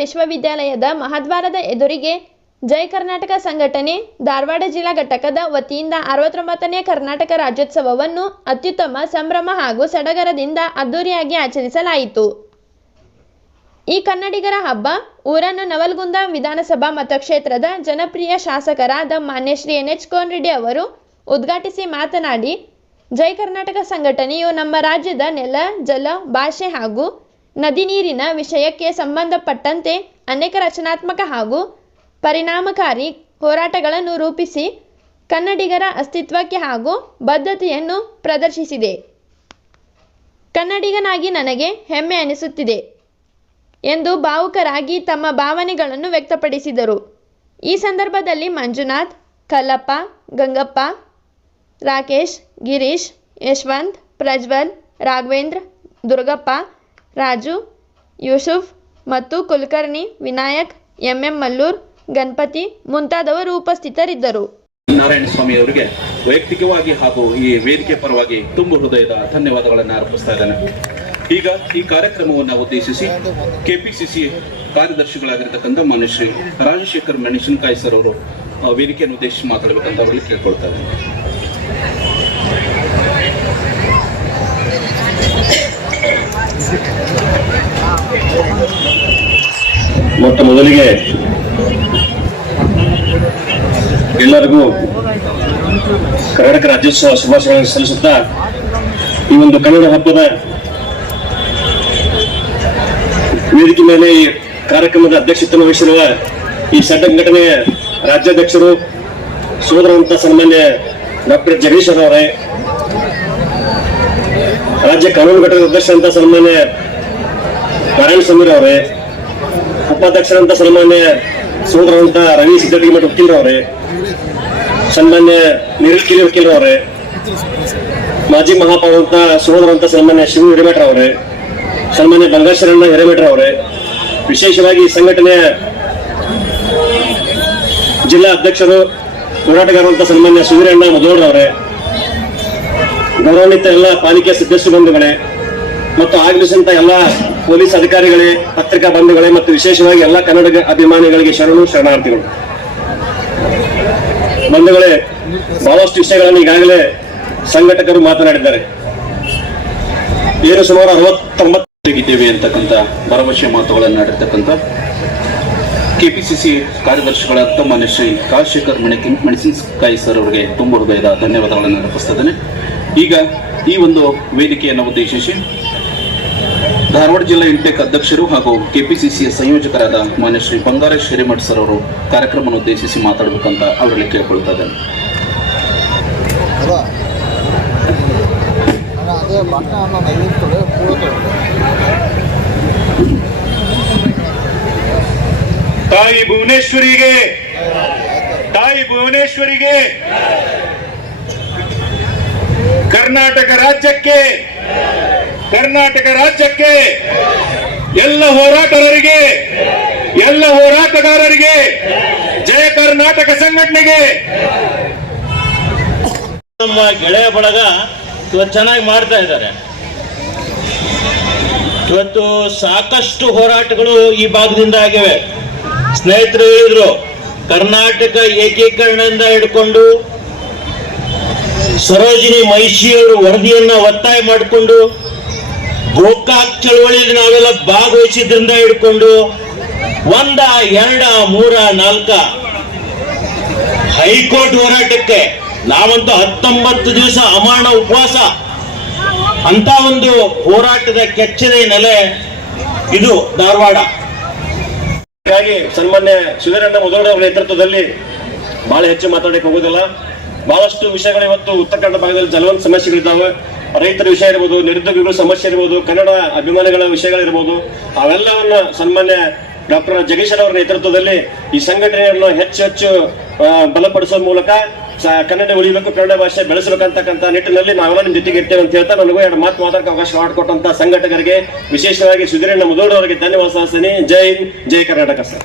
ವಿಶ್ವವಿದ್ಯಾಲಯದ ಮಹಾದ್ವಾರದ ಎದುರಿಗೆ ಜೈ ಕರ್ನಾಟಕ ಸಂಘಟನೆ ಧಾರವಾಡ ಜಿಲ್ಲಾ ಘಟಕದ ವತಿಯಿಂದ 69ನೇ ಕರ್ನಾಟಕ ರಾಜ್ಯೋತ್ಸವವನ್ನು ಅತ್ಯುತ್ತಮ ಸಂಭ್ರಮ ಹಾಗೂ ಸಡಗರದಿಂದ ಅದ್ದೂರಿಯಾಗಿ ಆಚರಿಸಲಾಯಿತು. ಈ ಕನ್ನಡಿಗರ ಹಬ್ಬ ಊರನ್ನು ನವಲಗುಂದ ವಿಧಾನಸಭಾ ಮತಕ್ಷೇತ್ರದ ಜನಪ್ರಿಯ ಶಾಸಕರಾದ ಮಾನ್ಯ ಶ್ರೀ NH ಕೋನರೆಡ್ಡಿ ಅವರು ಉದ್ಘಾಟಿಸಿ ಮಾತನಾಡಿ, ಜೈ ಕರ್ನಾಟಕ ಸಂಘಟನೆಯು ನಮ್ಮ ರಾಜ್ಯದ ನೆಲ, ಜಲ, ಭಾಷೆ ಹಾಗೂ ನದಿ ನೀರಿನ ವಿಷಯಕ್ಕೆ ಸಂಬಂಧಪಟ್ಟಂತೆ ಅನೇಕ ರಚನಾತ್ಮಕ ಹಾಗೂ ಪರಿಣಾಮಕಾರಿ ಹೋರಾಟಗಳನ್ನು ರೂಪಿಸಿ ಕನ್ನಡಿಗರ ಅಸ್ತಿತ್ವಕ್ಕೆ ಹಾಗೂ ಬದ್ಧತೆಯನ್ನು ಪ್ರದರ್ಶಿಸಿದೆ. ಕನ್ನಡಿಗನಾಗಿ ನನಗೆ ಹೆಮ್ಮೆ ಅನಿಸುತ್ತಿದೆ ಎಂದು ಭಾವುಕರಾಗಿ ತಮ್ಮ ಭಾವನೆಗಳನ್ನು ವ್ಯಕ್ತಪಡಿಸಿದರು. ಈ ಸಂದರ್ಭದಲ್ಲಿ ಮಂಜುನಾಥ್, ಕಲ್ಲಪ್ಪ, ಗಂಗಪ್ಪ, ರಾಕೇಶ್, ಗಿರೀಶ್, ಯಶವಂತ್, ಪ್ರಜ್ವಲ್, ರಾಘವೇಂದ್ರ, ದುರ್ಗಪ್ಪ, ರಾಜು, ಯೂಸುಫ್ ಮತ್ತು ಕುಲಕರ್ಣಿ, ವಿನಾಯಕ್, MM ಮಲ್ಲೂರ್, ಗಣಪತಿ ಮುಂತಾದವರು ಉಪಸ್ಥಿತರಿದ್ದರು. ನಾರಾಯಣಸ್ವಾಮಿ ಅವರಿಗೆ ವೈಯಕ್ತಿಕವಾಗಿ ಹಾಗೂ ಈ ವೇದಿಕೆ ಪರವಾಗಿ ತುಂಬು ಹೃದಯದ ಧನ್ಯವಾದಗಳನ್ನು ಅರ್ಪಿಸ್ತಾ ಇದ್ದೇನೆ. ಈಗ ಈ ಕಾರ್ಯಕ್ರಮವನ್ನು ಉದ್ದೇಶಿಸಿ KPCC ಕಾರ್ಯದರ್ಶಿಗಳಾಗಿರ್ತಕ್ಕಂಥ ಮಾನ್ಯ ಶ್ರೀ ರಾಜಶೇಖರ್ ಮೆಣಸಿನಕಾಯಿ ಸರ್ ಅವರು ವೇದಿಕೆಯನ್ನು ಉದ್ದೇಶಿಸಿ ಮಾತಾಡಬೇಕಂತ ಅವರಲ್ಲಿ ಕೇಳ್ಕೊಳ್ತಾ ಇದ್ದೇನೆ. ಮೊಟ್ಟ ಮೊದಲಿಗೆ ಎಲ್ಲರಿಗೂ ಕರ್ನಾಟಕ ರಾಜ್ಯೋತ್ಸವ ಶುಭಾಶಯಗಳನ್ನು ಸಲ್ಲಿಸುತ್ತಾ ಈ ಒಂದು ಕನ್ನಡ ಹಬ್ಬದ ವೇದಿಕೆ ಮೇಲೆ ಈ ಕಾರ್ಯಕ್ರಮದ ಅಧ್ಯಕ್ಷತೆ ವಹಿಸಿರುವ ಈ ಸಂಘಟನೆಯ ರಾಜ್ಯಾಧ್ಯಕ್ಷರು ಸೋದರಂತ ಸನ್ಮಾನ್ಯ ಡಾಕ್ಟರ್ ಜಗದೀಶ್ ಅವರೇ, ರಾಜ್ಯ ಕಾನೂನು ಘಟಕದ ಅಧ್ಯಕ್ಷರಂತ ಸನ್ಮಾನ್ಯ ನಾರಾಯಣ ಸ್ವಾಮಿ ಅವರೇ, ಉಪಾಧ್ಯಕ್ಷರಂತ ಸನ್ಮಾನ್ಯ ಸೋದರಂತ ರವಿ ಸಿದ್ದಡಿಮಠ ವಕೀಲರವರೇ, ಸನ್ಮಾನ್ಯ ನಿರೀಕ್ಷೆ ವಕೀಲರವರೇ, ಮಾಜಿ ಮಹಾಪೌರಂತ ಸೋದರಂತ ಸನ್ಮಾನ್ಯ ಶಿವ ಹಿರೇಮಠ ಅವರೇ, ಸನ್ಮಾನ್ಯ ಬಂಗಾಶರಣ್ಣ ಹಿರೇಮಠ ಅವರೇ, ವಿಶೇಷವಾಗಿ ಸಂಘಟನೆಯ ಜಿಲ್ಲಾ ಅಧ್ಯಕ್ಷರು ಹೋರಾಟಗಾರಂತ ಸನ್ಮಾನ್ಯ ಸೂರ್ಯಣ್ಣ ಮುದೋಡ್ರವರೇ, ಗೌರವಾನ್ವಿತ ಎಲ್ಲ ಪಾಲಿಕೆ ಸದಸ್ಯ ಬಂಧುಗಳೇ ಮತ್ತು ಆಗಮಿಸಿದಂತ ಎಲ್ಲ ಪೊಲೀಸ್ ಅಧಿಕಾರಿಗಳೇ, ಪತ್ರಿಕಾ ಬಂಧುಗಳೇ ಮತ್ತು ವಿಶೇಷವಾಗಿ ಎಲ್ಲ ಕನ್ನಡ ಅಭಿಮಾನಿಗಳಿಗೆ ಶರಣಾರ್ಥಿಗಳು. ಬಂಧುಗಳೇ, ಬಹಳಷ್ಟು ವಿಷಯಗಳನ್ನು ಈಗಾಗಲೇ ಸಂಘಟಕರು ಮಾತನಾಡಿದ್ದಾರೆ. ಏನು ಸುಮಾರು 69 ಅಂತಕ್ಕಂಥ ಭರವಸೆ ಮಾತುಗಳನ್ನು ಆಡಿರ್ತಕ್ಕಂಥ KPCC ಕಾರ್ಯದರ್ಶಿಗಳಾದ ಮಾನ್ಯ ಶ್ರೀ ರಾಜಶೇಖರ್ ಮೆಣಸಿನಕಾಯಿ ಸರ್ ಅವರಿಗೆ ತುಂಬ ಹೃದಯದ ಧನ್ಯವಾದಗಳನ್ನು ಅರ್ಪಿಸ್ತಾ ಇದ್ದೇನೆ. ಈಗ ಈ ಒಂದು ವೇದಿಕೆಯನ್ನು ಉದ್ದೇಶಿಸಿ ಧಾರವಾಡ ಜಿಲ್ಲಾ ಇಂಟೆಕ್ ಅಧ್ಯಕ್ಷರು ಹಾಗೂ KPCC ಸಂಯೋಜಕರಾದ ಮಾನ್ಯ ಶ್ರೀ ಬಂಗಾರೇಶ್ ಹಿರೇಮಠ ಸರ್ ಅವರು ಕಾರ್ಯಕ್ರಮವನ್ನು ಉದ್ದೇಶಿಸಿ ಮಾತಾಡಬೇಕಂತ ಅವರಲ್ಲಿ ಕೇಳ್ಕೊಳ್ತಾ ಇದ್ದೇನೆ. ತಾಯಿ ಭುವನೇಶ್ವರಿಗೆ ಕರ್ನಾಟಕ ರಾಜ್ಯಕ್ಕೆ ಎಲ್ಲ ಹೋರಾಟಗಾರರಿಗೆ ಜಯ ಕರ್ನಾಟಕ ಸಂಘಟನೆಗೆ. ನಮ್ಮ ಗೆಳೆಯ ಬಳಗ ಇವತ್ತು ಚೆನ್ನಾಗಿ ಮಾಡ್ತಾ ಇದ್ದಾರೆ. ಇವತ್ತು ಸಾಕಷ್ಟು ಹೋರಾಟಗಳು ಈ ಭಾಗದಿಂದ ಆಗಿವೆ. ಸ್ನೇಹಿತರು ಹೇಳಿದ್ರು, ಕರ್ನಾಟಕ ಏಕೀಕರಣದಿಂದ ಹಿಡ್ಕೊಂಡು ಸರೋಜಿನಿ ಮಹಿಷಿಯವರು ವರದಿಯನ್ನ ಒತ್ತಾಯ ಮಾಡಿಕೊಂಡು ಗೋಕಾಕ್ ಚಳವಳಿಯಲ್ಲಿ ನಾವೆಲ್ಲ ಭಾಗವಹಿಸಿದ್ರಿಂದ ಹಿಡ್ಕೊಂಡು 1, 2, 3, 4 ಹೈಕೋರ್ಟ್ ಹೋರಾಟಕ್ಕೆ ನಾವಂತೂ 19 ದಿವಸ ಅಮಾನ ಉಪವಾಸ ಅಂತ ಒಂದು ಹೋರಾಟದ ಕೆಚ್ಚದೆ ನೆಲೆ ಇದು ಧಾರವಾಡ. ಹಾಗಾಗಿ ಸನ್ಮಾನ್ಯ ಸುಧೀರಣ್ಣ ಮುದೋಡ್ ಅವರ ನೇತೃತ್ವದಲ್ಲಿ ಬಹಳ ಹೆಚ್ಚು ಮಾತಾಡಕ್ಕೆ ಹೋಗೋದಿಲ್ಲ. ಬಹಳಷ್ಟು ವಿಷಯಗಳು ಇವತ್ತು ಉತ್ತರ ಕನ್ನಡ ಭಾಗದಲ್ಲಿ ಜಲವಂತ ಸಮಸ್ಯೆಗಳಿದ್ದಾವೆ. ರೈತರ ವಿಷಯ ಇರ್ಬೋದು, ನಿರುದ್ಯೋಗಿಗಳ ಸಮಸ್ಯೆ ಇರ್ಬೋದು, ಕನ್ನಡ ಅಭಿಮಾನಿಗಳ ವಿಷಯಗಳಿರ್ಬೋದು, ಅವೆಲ್ಲವನ್ನ ಸನ್ಮಾನ್ಯ ಡಾಕ್ಟರ್ ಜಗದೀಶ್ ಅವರ ನೇತೃತ್ವದಲ್ಲಿ ಈ ಸಂಘಟನೆಯನ್ನು ಹೆಚ್ಚು ಬಲಪಡಿಸುವ ಮೂಲಕ ಕನ್ನಡ ಉಳಿಬೇಕು, ಕನ್ನಡ ಭಾಷೆ ಬೆಳೆಸಬೇಕಂತಕ್ಕಂಥ ನಿಟ್ಟಿನಲ್ಲಿ ನಾವೆಲ್ಲ ನಿಮ್ಮ ಜೊತೆಗೆ ಇರ್ತೇವೆ ಅಂತ ಹೇಳ್ತಾ ನನಗೂ 2 ಮಾತು ಮಾತಾಡಕ್ಕೆ ಅವಕಾಶ ಮಾಡಿಕೊಟ್ಟಂತ ಸಂಘಟಕರಿಗೆ, ವಿಶೇಷವಾಗಿ ಸುಧೀರಣ್ಣ ಮುದೋಡ್ ಅವರಿಗೆ ಧನ್ಯವಾದ ಸಲ್ಲಿಸ್ತೀನಿ. ಜೈ ಹಿಂದ್, ಜೈ ಕರ್ನಾಟಕ ಸರ್.